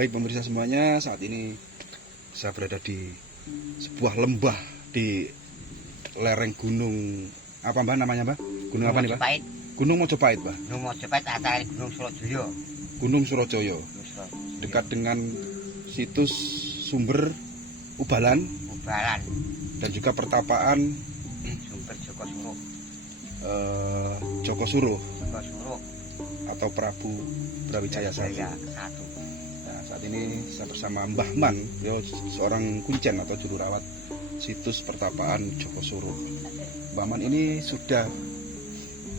Baik pemirsa semuanya, saat ini saya berada di sebuah lembah di lereng gunung apa Mbak namanya Mbak? Gunung apa nih Mbak? Gunung Mojopahit Mbak. Gunung Mojopahit atau Gunung Surojoyo. Gunung Surojoyo. Dekat dengan situs sumber Ubalan. Dan juga pertapaan sumber Joko Suruh. Joko Suruh atau Prabu Brawijaya I. Nah, saat ini saya bersama Mbah Man, seorang kuncen atau juru rawat situs pertapaan Joko Suruh. Mbah Man ini sudah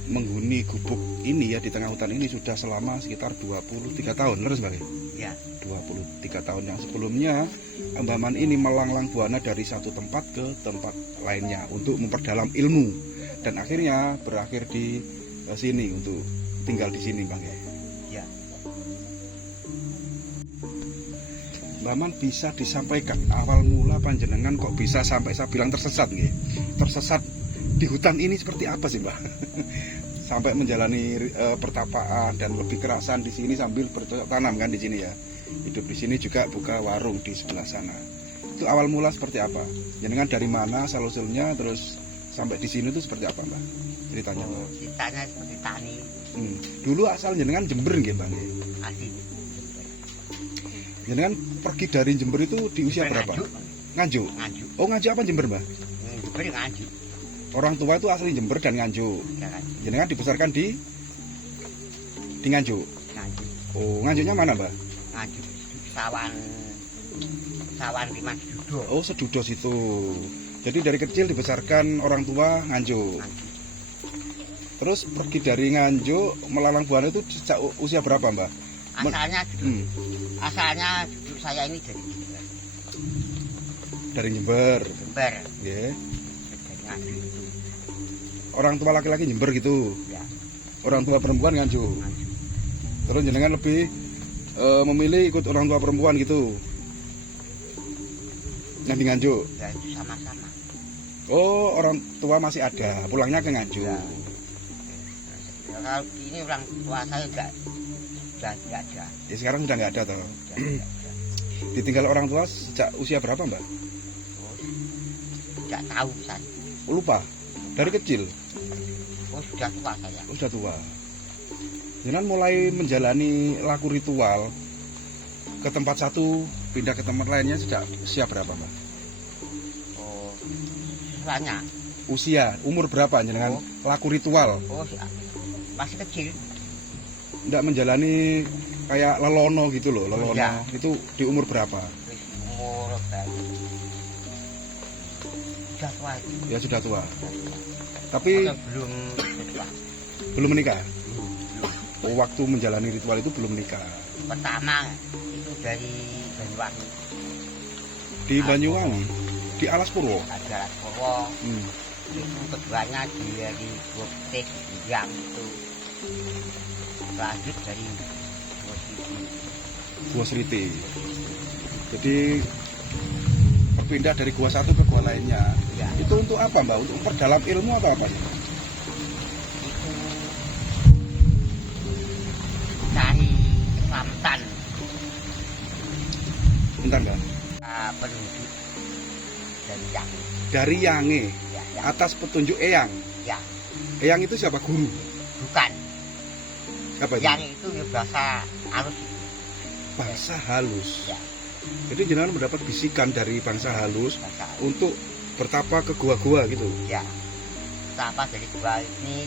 menghuni gubuk ini ya, di tengah hutan ini sudah selama sekitar 23 tahun, benar sebagai? Ya. 23 tahun yang sebelumnya Mbah Man ini melanglang buana dari satu tempat ke tempat lainnya untuk memperdalam ilmu dan akhirnya berakhir di sini untuk tinggal di sini Bang ya. Ya. Mbah Man, bisa disampaikan awal mula panjenengan kok bisa sampai saya bilang tersesat nggih? Tersesat di hutan ini seperti apa sih Mbah? Sampai menjalani pertapaan dan lebih kerasan di sini sambil bercocok tanam kan di sini ya. Hidup di sini juga buka warung di sebelah sana. Itu awal mula seperti apa? Jenengan dari mana asal usulnya terus sampai di sini itu seperti apa Mbah? Ceritanya. Ceritanya seperti tani. Dulu asal jenengan Jember nggih Mbah? Asli. Jenengan pergi dari Jember itu di usia berapa? Nganjuk. Oh, Nganjuk apa Jember Mbah? Jember Nganjuk. Orang tua itu asli Jember dan Nganjuk. Jenengan dibesarkan di Nganjuk. Oh, Nganjuknya mana Mbah? Nganjuk sawan Liman Sedudo. Oh, Sedudo situ. Jadi dari kecil dibesarkan orang tua Nganjuk. Terus pergi dari Nganjuk melalang buana itu sejak usia berapa Mbah? Asalnya duduk saya ini dari Jember. Yeah. Orang tua laki-laki Jember gitu. Ya. Orang tua perempuan Nganjuk. Terus jenengan lebih memilih ikut orang tua perempuan gitu. Yang di Nganjuk. Ya, itu sama-sama. Oh, orang tua masih ada, pulangnya ke Nganjuk. Ya. Ya, kalau ini orang tua saya enggak ada. Ya sekarang sudah nggak ada toh. Ditinggal orang tua sejak usia berapa Mbak? Tidak tahu saya. Oh, lupa. Dari kecil. Oh, sudah tua saya. Oh, sudah tua. Jangan mulai menjalani laku ritual ke tempat satu pindah ke tempat lainnya sejak usia berapa Mbak? Oh, banyak. Usia, umur berapa jenengan laku ritual? Oh, masih kecil. Tidak menjalani kayak lelono gitu loh, lelono. Ya. Itu di umur berapa? Umur sudah tua. Ya sudah tua. Tapi belum menikah. Oh, waktu menjalani ritual itu belum menikah. Pertama itu dari Banyuwangi. Di Banyuwangi, di Alas Purwo. Ada Alas Purwo. Itu keduanya dari Bukti yang itu. Lanjut dari Gua Seriti. Jadi berpindah dari gua satu ke gua lainnya. Ya. Itu untuk apa Mbak? Untuk memperdalam ilmu atau apa? Itu cari keselamatan. Bentar Mbak. Penduduk dari Yangi. Dari Yangi. Ya. Atas petunjuk Eyang. Ya. Eyang itu siapa? Guru? Bukan. Apa itu? Yang itu bahasa halus. Bangsa halus. Ya. Jadi jenengan mendapat bisikan dari bangsa halus Bahasa halus. untuk bertapa ke gua-gua gitu. Ya. Apa dari gua ini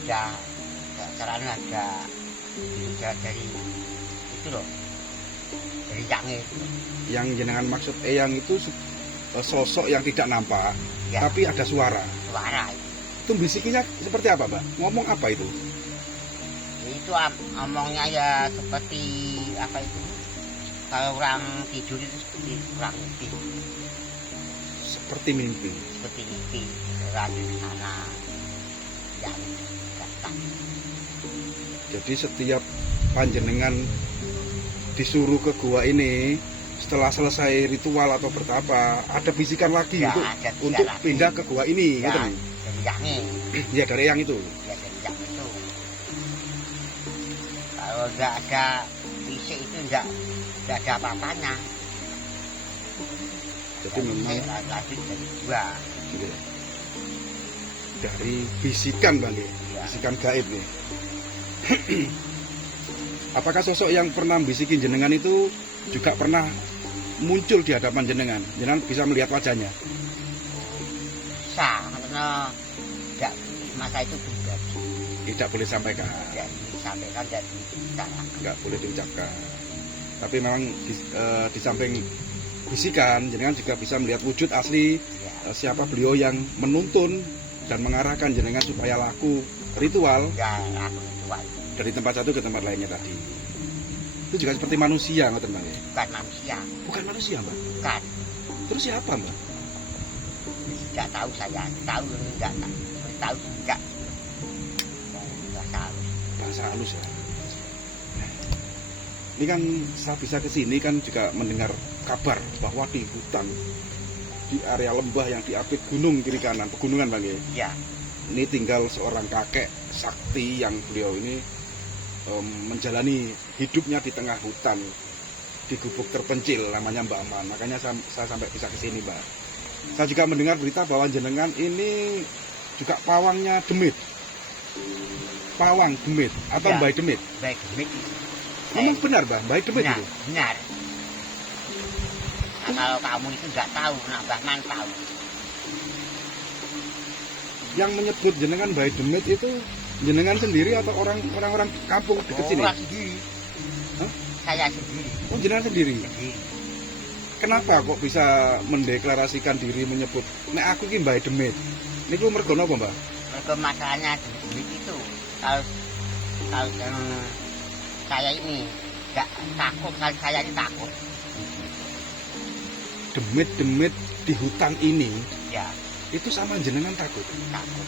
udah caranya ada dari itu loh. Dari Yangi. Yang jenengan maksud Eyang itu sosok yang tidak nampak, Ya. tapi ada suara. Suara itu. Itu bisikinya seperti apa, Mbak? Ngomong apa itu? Itu omongnya ya seperti apa itu? Kalau orang tidur itu seperti orang mimpi. Seperti mimpi. Seperti mimpi. Orang di sana yang datang. Jadi setiap panjenengan disuruh ke gua ini, setelah selesai ritual atau bertapa, ada bisikan lagi Ya, untuk lagi. pindah ke gua ini, Ya, gitu. dari Yangi. Ya dari yang itu. Ya, dari Yangi itu. Kalau nggak ada Resik itu enggak ada apa-apanya. Jadi memang lanjut dari dua. gitu ya. Dari bisikan Bang ya. Ya. Bisikan gaib nih. Apakah sosok yang pernah bisikin jenengan itu juga pernah muncul di hadapan jenengan? Jenengan bisa melihat wajahnya? Bisa, karena enggak masa itu pribadi. Tidak boleh sampaikan, Tidak disampaikan dan dibicarakan. nggak boleh diucapkan. Tapi memang di samping bisikan, jenengan juga bisa melihat wujud asli Ya. siapa beliau yang menuntun dan mengarahkan jenengan supaya laku ritual Ya, aku ritual. dari tempat satu ke tempat lainnya tadi. Itu juga seperti manusia, ngoten Mbak ya? Bukan manusia, Bukan manusia, Mbak. bukan. Terus siapa, Mbak? Tidak tahu saya, tahu enggak tahu enggak. Enggak tahu. Bahasa halus ya. Ini kan saya bisa ke sini kan juga mendengar kabar bahwa di hutan, di area lembah yang diapit gunung kiri kanan, pegunungan Bang ya. Ya, Ini tinggal seorang kakek sakti yang beliau ini menjalani hidupnya di tengah hutan, di gubuk terpencil namanya Mbak Aman. Makanya saya sampai bisa ke sini, Mbak. Saya juga mendengar berita bahwa jenengan ini juga pawangnya Demit. Pawang Demit atau Ya. Mbak Demit. baik demit. Ngomong benar, Mbak, Mbak Demit Benar, itu. benar. Nah, kalau kamu itu enggak tahu, nah Bahman tahu. Yang menyebut jenengan Mbak Demit itu jenengan sendiri atau orang-orang kampung dekat sini? Orang sendiri. Hah? Saya sendiri. Oh, jenengan sendiri. Sendiri. Kenapa kok bisa mendeklarasikan diri menyebut nek aku ki Mbak Demit? Niku mergo napa, Mbak? Mereka masalahnya demit itu. Kalau yang saya ini enggak takut, kalau saya ini takut. Demit-demit di hutan ini Ya, itu sama jenengan takut. takut.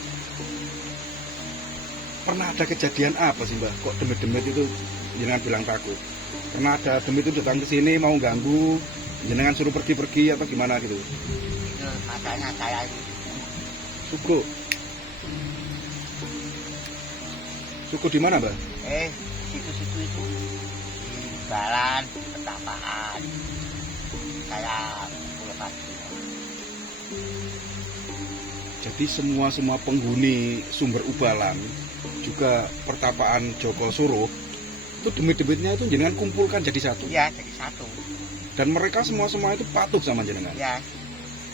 Pernah ada kejadian apa sih, Mbak? Kok demit-demit itu jenengan bilang takut? Pernah ada demit itu datang ke sini mau ganggu, jenengan suruh pergi-pergi atau gimana gitu? Itu masalahnya saya ini. Suku. Suku di mana, Mbak? Situ-situ itu di balan, di petapaan. Saya lokasi. Jadi semua penghuni sumber Ubalan juga pertapaan Joko Suruh itu demit-demitnya itu jenengan kumpulkan jadi satu. Ya, jadi satu. Dan mereka semua itu patuh sama jenengan. Ya,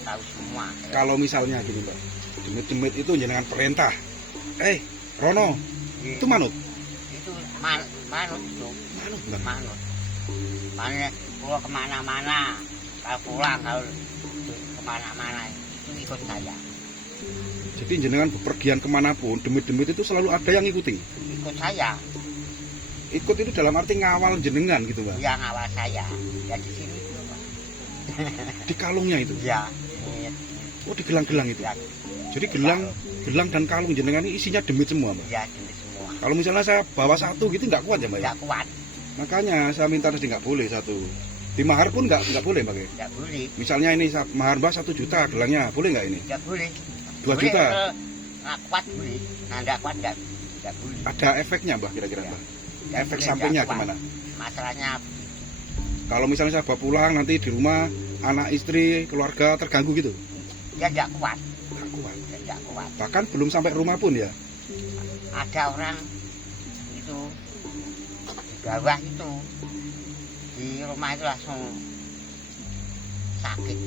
tahu semua. Kalau misalnya gini, Mbak, demit-demit itu jenengan perintah. Rono, Iya. itu manut. Itu manut itu. Manut, Mbak. Manut. Makanya pulang kemana-mana. Kalau pulang, kalau kemana-mana itu ikut saya. Jadi jenengan bepergian kemanapun, demit-demit itu selalu ada yang ngikuti. Ikut saya. Ikut itu dalam arti ngawal jenengan gitu, Mbak. Yang awal saya. Ya di sini itu, Pak. Di kalungnya itu. Ya. Oh, di gelang-gelang itu. Ya, Jadi gelang dan kalung jenengan ini isinya demit semua, Mbak. ya ini semua. Kalau misalnya saya bawa satu gitu nggak kuat ya, Mbak? Ya? Tidak kuat. Makanya saya minta tadi nggak boleh satu. Di mahar pun nggak boleh, Mbak. Ya? Tidak boleh. Misalnya ini mahar Mbak 1 juta, gelangnya boleh nggak ini? Tidak boleh. 2 Boleh, juta. kalau nggak kuat boleh. Nah, tidak kuat tidak boleh. Ada efeknya, Mbak, kira-kira, Ya. Mbak? Nggak Efek boleh, sampingnya nggak kuat. gimana? Masalahnya Kalau misalnya saya bawa pulang nanti di rumah anak istri keluarga terganggu gitu, ya tidak kuat. nggak kuat. Ya, tidak kuat. Bahkan belum sampai rumah pun ya. Ada orang itu di bawah itu di rumah itu langsung sakit.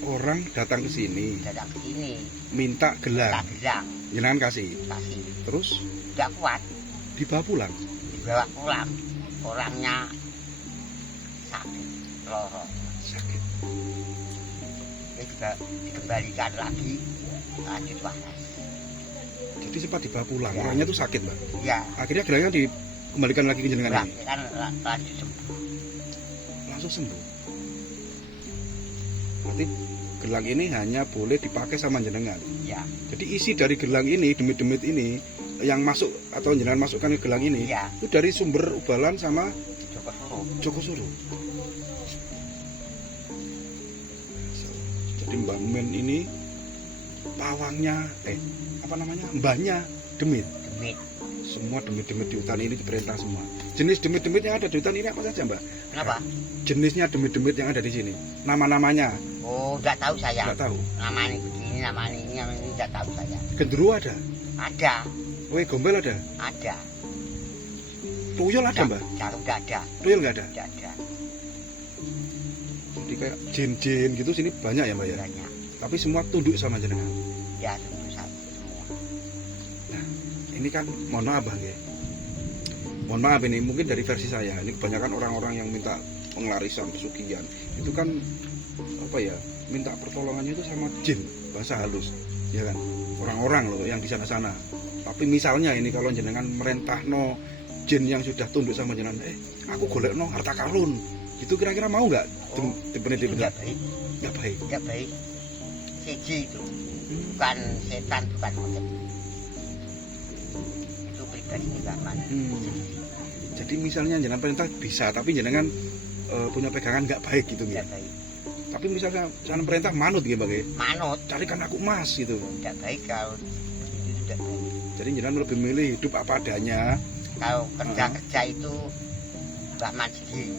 Orang datang ke sini Datang ke sini minta tak gelang, bilang jenengan kasih, kasih terus tidak kuat, dibawa pulang. dibawa pulang, orangnya sakit loro. Sakit. Dia juga dikembalikan lagi lanjut waras. Jadi sempat dibawa pulang. Ya. Orangnya tuh sakit, Mbak. Ya, Akhirnya gelangnya dikembalikan lagi ke jenengan ini. kan lanjut sembuh. Langsung sembuh. Berarti gelang ini hanya boleh dipakai sama jenengan. Ya, Jadi isi dari gelang ini, demit-demit ini yang masuk atau jenengan masukkan ke gelang ini ya, itu dari sumber Ubalan sama Joko Suruh. Joko Suruh. Jadi Mbak Men ini pawangnya mbahnya Demit. demit. Semua demit-demit di hutan ini diperintah semua. Jenis demit-demit yang ada di hutan ini apa saja, Mbak? Kenapa? Jenisnya demit-demit yang ada di sini. Nama-namanya Oh, enggak tahu saya. nggak tahu. Namanya begini, namanya ini enggak tahu saya. Gendruwo ada, Ada, Weh gombel ada, ada. tuyul ada, Mbak? Jarum enggak ada, Tuyul nggak ada. enggak ada. Jadi kayak jin-jin gitu sini banyak ya, Mbak ya. Banyak. Tapi semua tunduk sama jenengan. Ya, tentu saja semua. Ini kan mohon maaf Bang ya. Mohon maaf ini mungkin dari versi saya. Ini kebanyakan orang-orang yang minta pengelarisan pesugihan itu kan apa ya? Minta pertolongannya itu sama jin, bahasa halus. Ya kan? Orang-orang loh yang di sana-sana. Tapi misalnya ini kalau jenengan merentahno jin yang sudah tunduk sama jenengan, aku golekno harta karun. Itu kira-kira mau nggak? Oh, itu enggak baik, Nggak baik. enggak baik. Siji itu bukan setan, bukan monyet. Itu pribadi zaman. Jadi misalnya jenengan perintah bisa, tapi jenengan punya pegangan nggak baik gitu ya. Enggak baik. Tapi misalnya jangan perintah manut gitu Bang ya. Manut Carikan aku emas gitu. enggak baik kalau itu enggak baik. Jadi jenengan lebih milih hidup apa adanya. Kalau kerja itu zaman sendiri.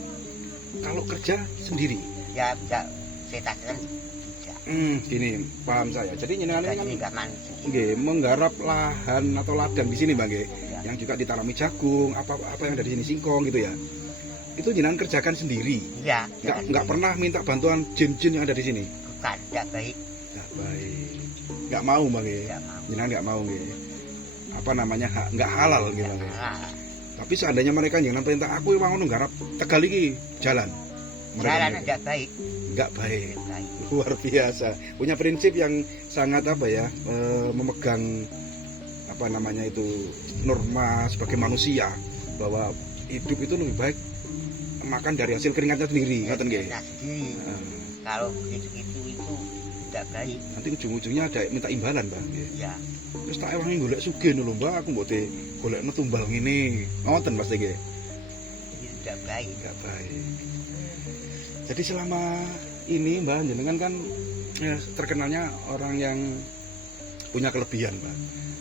Kalau kerja sendiri. Ya enggak setan kan tidak. Gini, paham saya. Jadi jenengan ini kan Jadi zaman sendiri. nggih, menggarap lahan atau ladang di sini Bang nggih. Ya. Yang juga ditanami jagung, apa yang ada di sini singkong gitu ya. Itu jenengan kerjakan sendiri. Iya. Nggak pernah minta bantuan jin-jin yang ada di sini. Bukan enggak baik. Nggak baik. Nggak mau Bang nggih. Enggak mau. Jenengan nggak mau nggih. Apa namanya? Nggak halal gitu Bang nggih. Nah, Tapi seandainya mereka jangan perintah aku yang mau nggarap Tegal iki jalan. jalan enggak baik. Nggak baik. Enggak baik. Luar biasa. Punya prinsip yang sangat apa ya? Memegang apa namanya itu norma sebagai manusia bahwa hidup itu lebih baik makan dari hasil keringatnya sendiri, ngoten nggih. Nah, sendiri. Kalau begitu itu enggak baik. Nanti ujung-ujungnya ada minta imbalan, Bang. Ya. Terus tak ewangi golek sugih lho, Mbak, aku mbok golekno tumbal ngene. Ngoten pasti nggih. Itu enggak baik. Nggak baik. Jadi selama ini Mbak jenengan kan ya, terkenalnya orang yang punya kelebihan Mbak.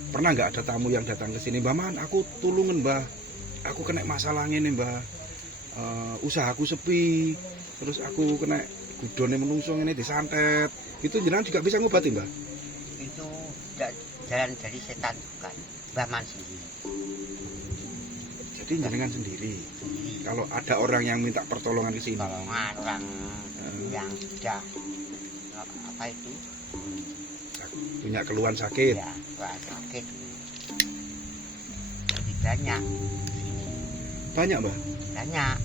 Pernah nggak ada tamu yang datang ke sini, Mbak Man, aku tulungen Mbak, aku kena masalah ini Mbak, usahaku sepi, terus aku kena gudone menungso ini disantet, itu jenengan juga bisa ngobati Mbak? Itu enggak jalan dari setan bukan. Zaman sendiri. Jadi jenengan sendiri. Sendiri. Kalau ada orang yang minta pertolongan ke sini, Tolongan orang yang sudah apa itu? punya keluhan sakit, Ya, orang sakit. Jadi banyak. banyak Mbak. Banyak.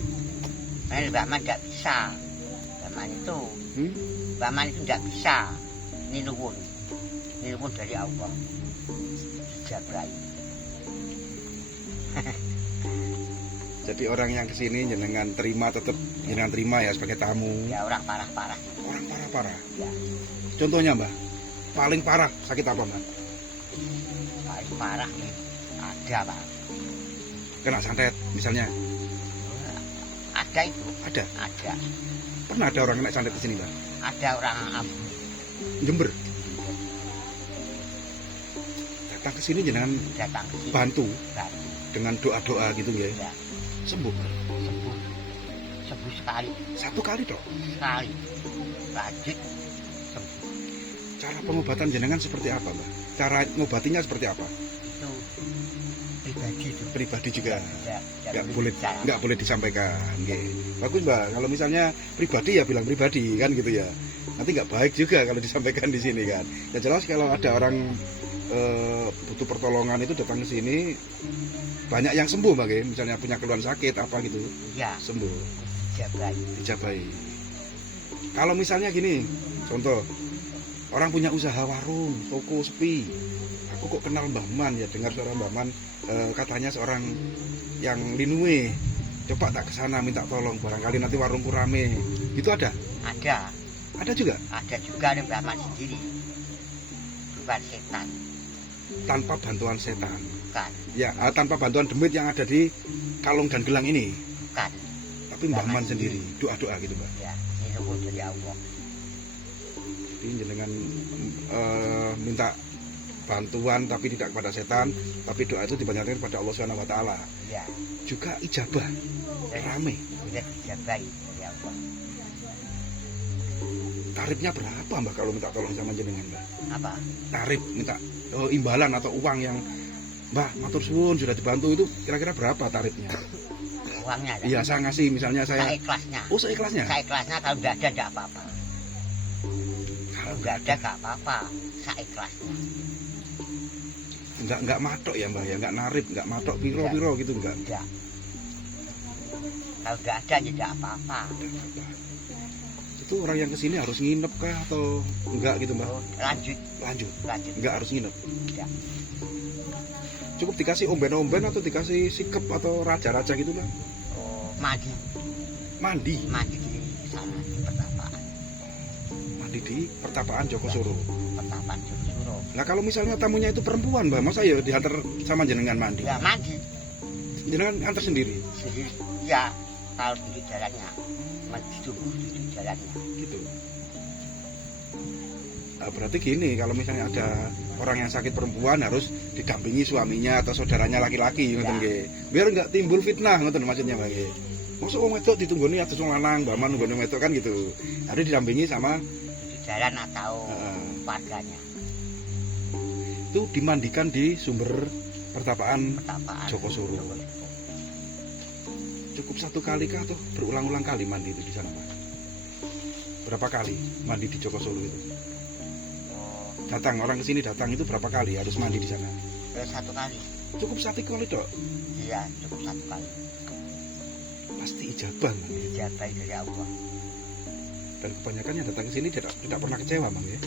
Mbak Man enggak bisa. Mbak Man itu Mbak Man itu enggak bisa. Ini nuwun dari Allah. Jabai. Jadi orang yang kesini jenengan terima, tetap jenengan terima ya sebagai tamu. Ya orang parah-parah. Orang parah-parah. Ya, Contohnya Mbak, paling parah sakit apa Mbak? paling parah nih. Ada Pak. Kena santet misalnya. Ada itu. Ada. Ada. Pernah ada orang kena santet di sini Mbak? Ada orang Jember. Datang ke sini jenengan datang ke sini. bantu Bantu. dengan doa-doa gitu ya. Ya, Sembuh. sembuh. Sembuh sekali. Satu kali toh. Sekali. Lanjut. Sembuh. Cara pengobatan jenengan seperti apa Mbak? Cara ngobatinya seperti apa? Itu pribadi itu. Pribadi juga. Ya, Nggak boleh disampaikan. Nggih. Bagus Mbak. Kalau misalnya pribadi ya bilang pribadi kan gitu ya. Nanti nggak baik juga kalau disampaikan di sini kan. Ya jelas kalau ada orang butuh pertolongan itu datang ke sini banyak yang sembuh Mbak. Misalnya punya keluhan sakit apa gitu Ya, sembuh, jabai. dijabai. Kalau misalnya gini, contoh orang punya usaha warung, toko sepi, aku kok kenal Mbah Man ya, dengar suara Mbah Man katanya seorang yang linue, coba tak kesana minta tolong, barangkali nanti warungku rame, itu ada juga Ada juga ada Mbak Man sendiri. Bukan setan. tanpa bantuan setan. Bukan. Ya, tanpa bantuan demit yang ada di kalung dan gelang ini. Bukan. Tapi Mbah Man sendiri, doa-doa gitu, Mbak. Ya, ini dari Allah. Jadi jenengan minta bantuan tapi tidak kepada setan, tapi doa itu dipanjatkan kepada Allah Subhanahu wa taala. Ya, Juga ijabah, rame. sudah dijabai dari Allah. Tarifnya berapa Mbah kalau minta tolong sama jenengan Mbah? Apa? Tarif minta imbalan atau uang yang Mbah matur suwun sudah dibantu itu kira-kira berapa tarifnya? Uangnya ada. Iya, saya ngasih misalnya saya. Seikhlasnya. Oh, seikhlasnya. Seikhlasnya, kalau nggak ada nggak apa-apa. Kalau nggak ada nggak apa-apa. Seikhlasnya. Enggak matok ya Mbah ya, enggak narip, enggak matok piro-piro gitu enggak. Enggak. Kalau nggak ada ya nggak apa-apa. Itu orang yang kesini harus nginep kah atau enggak gitu Mbah? Oh, lanjut. Lanjut. Lanjut. Enggak harus nginep. Enggak. Cukup dikasih omben-omben atau dikasih sikep atau raja-raja gitu Mbah? Oh, mandi. Mandi. Mandi di sana di pertapaan. Mandi di pertapaan Jokosoro. Pertapaan Jogosuro. Nah kalau misalnya tamunya itu perempuan Mbah, masa ya diantar sama jenengan mandi? Ya mandi. Jenengan antar sendiri? Sendiri. Ya, kalau di jalannya. Mandi dulu di jalannya. Gitu. Nah, berarti gini, kalau misalnya ada orang yang sakit perempuan harus didampingi suaminya atau saudaranya laki-laki, ngoten nggih. Biar enggak timbul fitnah, ngoten maksudnya Mbak nggih. Mosok wong wedok ditunggoni atus wong lanang, baman nunggoni wedok kan gitu. Harus didampingi sama Di jalan atau warganya. itu dimandikan di sumber pertapaan Pertapaan Jokosoro. Cukup satu kali kah atau berulang-ulang kali mandi itu di sana Pak? Berapa kali mandi di Jokosoro itu? Oh, Datang orang ke sini datang itu berapa kali harus mandi di sana? satu kali. Cukup satu kali dok. Iya, cukup satu kali. Pasti ijabah Bang, ya. Dijabai dari Allah. Dan kebanyakan yang datang ke sini tidak pernah kecewa Bang ya.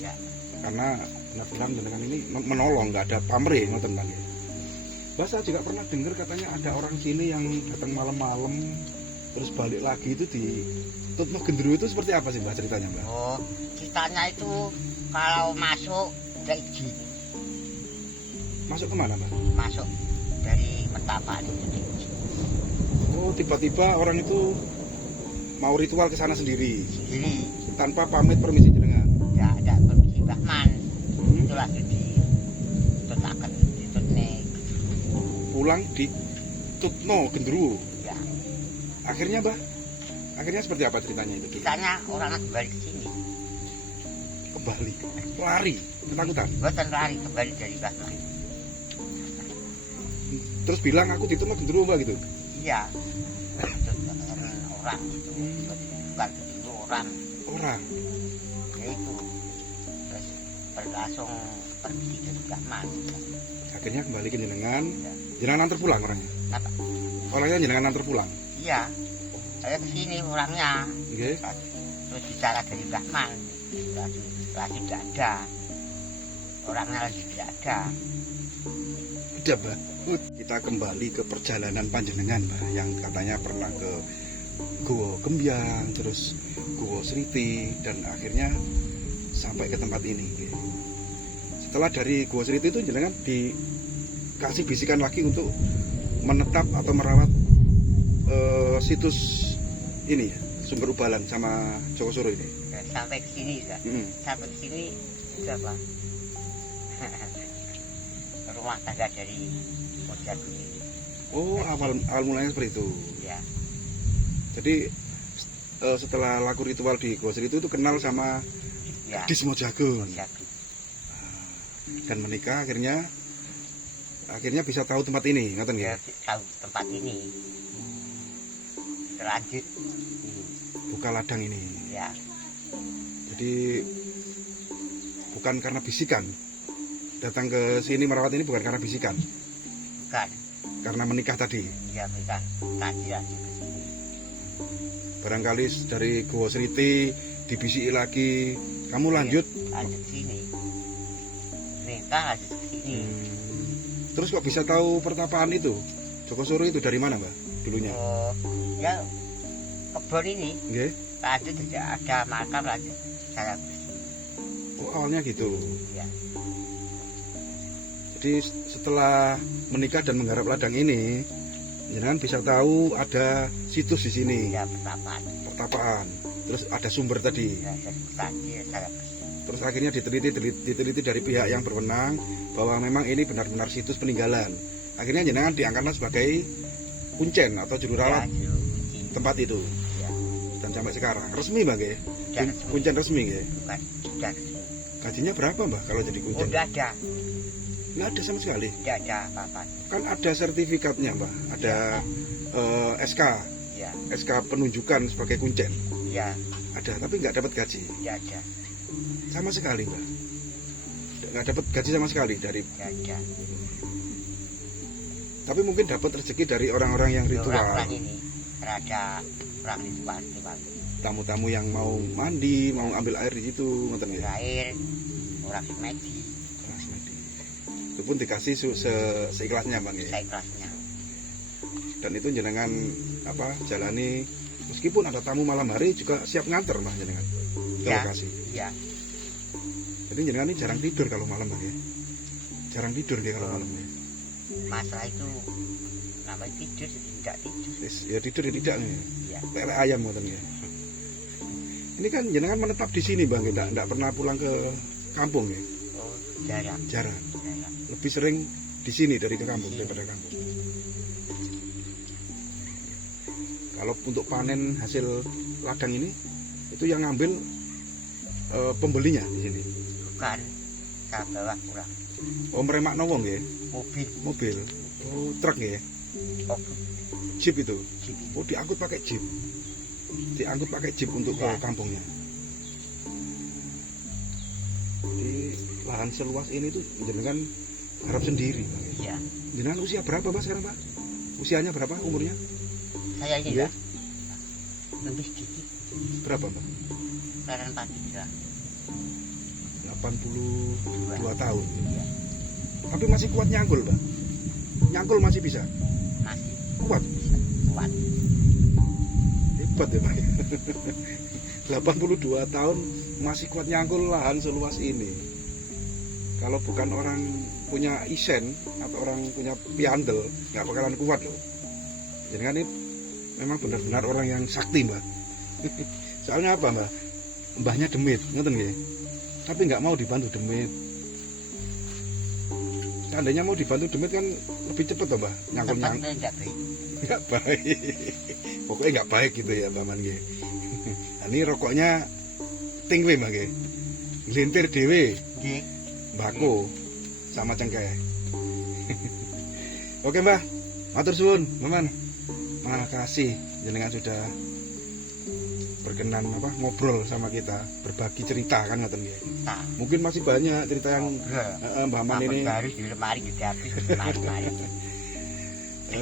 Ya. Karena benar-benar dengan ini menolong, nggak ada pamrih ngoten Bang ya. Bah, saya juga pernah dengar katanya ada orang sini yang datang malam-malam terus balik lagi itu di Tutno Gendruwo itu seperti apa sih Mbak ceritanya Mbak? Oh, ceritanya itu kalau masuk udah izin. Masuk kemana Mbak? Masuk dari pertapaan itu diizin. Oh tiba-tiba orang itu mau ritual ke sana sendiri Sendiri. tanpa pamit permisi jenengan. Ya ada permisi Bahman. Itu lagi di tutakan di tutne. Pulang di Tutno Gendruwo. Ya. Akhirnya Mbak, akhirnya seperti apa ceritanya itu? Ceritanya orang kembali ke sini. Kembali, lari, ketakutan. Buatan lari kembali dari Bahman. Terus bilang aku di Tutno Gendruwo Mbak gitu. Iya. Terus orang itu bukan itu orang. Orang. Ya itu. Terus langsung pergi dari Bahman. Akhirnya kembali ke jenengan. Ya. Jenengan antar pulang orangnya. Apa? Orangnya jenengan antar pulang. Iya. Saya kesini orangnya. Oke. Terus bicara dari Bahman. Lagi tidak ada. Orangnya lagi tidak ada. Udah Mbak. Kita kembali ke perjalanan panjenengan Mbak, yang katanya pernah ke Goa Gembyang, terus Goa Sriti, dan akhirnya sampai ke tempat ini. Setelah dari Goa Sriti itu jenengan dikasih bisikan lagi untuk menetap atau merawat situs ini ya, sumber ubalan sama Jokosoro ini. Ya, sampai ke sini sudah. Sampai ke sini sudah Pak. Rumah tangga dari Mojago ini. Oh, awal mulanya seperti itu. Ya. Jadi setelah laku ritual di Goa Sriti itu kenal sama Ya. Gadis Mojago Mojago. dan menikah, akhirnya bisa tahu tempat ini, ngoten Ya, ya. tahu tempat ini. Lanjut. Buka ladang ini. Ya. Jadi bukan karena bisikan. Datang ke sini merawat ini bukan karena bisikan, Bukan. karena menikah tadi. Ya mereka tadi lanjut ke sini. Barangkali dari Goa Sriti dibisiki lagi, kamu lanjut. Lanjut ke sini. Mereka lanjut ke sini. Terus kok bisa tahu pertapaan itu? Jokosoro itu dari mana Mbak dulunya? Oh, ya kebun ini Nggih. lanjut tidak ada makam lanjut saya. Oh, awalnya gitu. Ya. Jadi setelah menikah dan menggarap ladang ini, jangan bisa tahu ada situs di sini, Ya pertapaan. pertapaan. Terus ada sumber tadi. Ya tadi saya. Terus akhirnya diteliti dari pihak yang berwenang bahwa memang ini benar-benar situs peninggalan. Akhirnya jenengan diangkatlah sebagai kuncen atau juru rawat tempat itu. Ya. Dan sampai sekarang resmi Mbak nggih? Kuncen resmi nggih? Bukan, sudah resmi. Gajinya berapa Mbak kalau jadi Oh, kuncen? enggak ada. Nggak ada sama sekali. Enggak ada apa-apa. Kan ada sertifikatnya Mbak, ada SK, Ya, SK penunjukan sebagai kuncen. ya, Ada, tapi nggak dapat gaji enggak ada. sama sekali Mbak. Nggak dapat gaji sama sekali dari. Enggak ada. Tapi mungkin dapat rezeki dari orang-orang yang ritual, Orang-orang ini rada orang ritual. tamu-tamu yang mau mandi, mau ambil air di situ, ngoten ya. Air, orang semedi, Itu pun dikasih seikhlasnya Bang ya. saya kelasnya. Dan itu jenengan jalani meskipun ada tamu malam hari juga siap nganter Mbak jenengan ke Ya. lokasi. Ya, Jadi jenengan ini jarang tidur kalau malam Bang ya. Jarang tidur dia kalau malam ya. masalah itu namanya tidur, jadi enggak tidur. Ya tidur ya tidak nih. Ya, Lele ayam ngoten ya. Ini kan jenengan menetap di sini Bang, enggak pernah pulang ke kampung ya. oh, jarang, Jarang. jarang. Lebih sering di sini dari ke kampung daripada kampung. Kalau untuk panen hasil ladang ini itu yang ngambil pembelinya di sini. Bukan, saya bawa pulang. Oh meremak wong ya, Mobil, mobil. Oh truk ya, oh, jeep itu. jeep. Oh diangkut pakai jeep. Diangkut pakai jeep untuk ke Ya. kampungnya. Di lahan seluas ini tuh jenengan garap sendiri. Bang, ya. Ya, Jenengan usia berapa Pak sekarang Pak? Usianya berapa umurnya? saya ini Iya. enggak lebih sedikit, Berapa Pak? karena 43. 82 tahun. Ya, Tapi masih kuat nyangkul Pak. Nyangkul masih bisa. masih Kuat. kuat. Hebat ya Pak. 82 tahun masih kuat nyangkul lahan seluas ini. Kalau bukan orang punya isen atau orang punya piandel, nggak bakalan kuat loh. Jadi kan ini memang benar-benar orang yang sakti Mbak. Soalnya apa Mbak? Mbahnya demit, ngerti nggih? Tapi nggak mau dibantu demit. Seandainya mau dibantu demit kan lebih cepet toh Mbak, nyangkul Tempatnya enggak baik. nggak baik. Pokoknya nggak baik gitu ya Mbak Man nggih. Nah, ini rokoknya tingwe Mbak nggih. Glintir dhewe, Nggih. mbako sama cengkeh. Oke Mbak, matur suwun, Maman. Makasih jenengan sudah berkenan ngobrol sama kita, berbagi cerita kan ngoten nggih. Nah, Mungkin masih banyak cerita yang Mbak Man ini baru di lemari juga habis di lemari.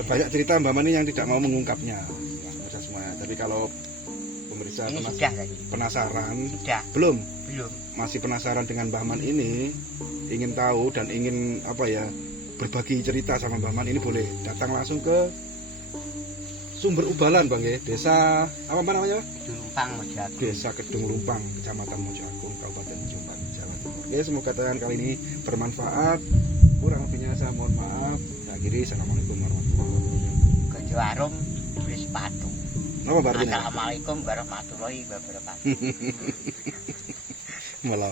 banyak cerita Mbak Man ini yang tidak mau mengungkapnya. Bisa semuanya. Tapi kalau pemirsa Ini sudah tadi. penasaran, Sudah, belum belum. masih penasaran dengan Mbak Man ini, ingin tahu dan ingin berbagi cerita sama Mbak Man ini, boleh datang langsung ke Sumber Ubalan Bang ya, desa apa namanya? Lumpang Mojagung. Desa Kedung Lumpang, Kecamatan Mojagung, Kabupaten Jombang, Jawa Timur. Oke, semoga tayangan kali ini bermanfaat. Kurang lebihnya saya mohon maaf. Akhiri, assalamualaikum warahmatullahi wabarakatuh. Ke warung beli sepatu. Apa artinya? Assalamualaikum warahmatullahi wabarakatuh. Malam.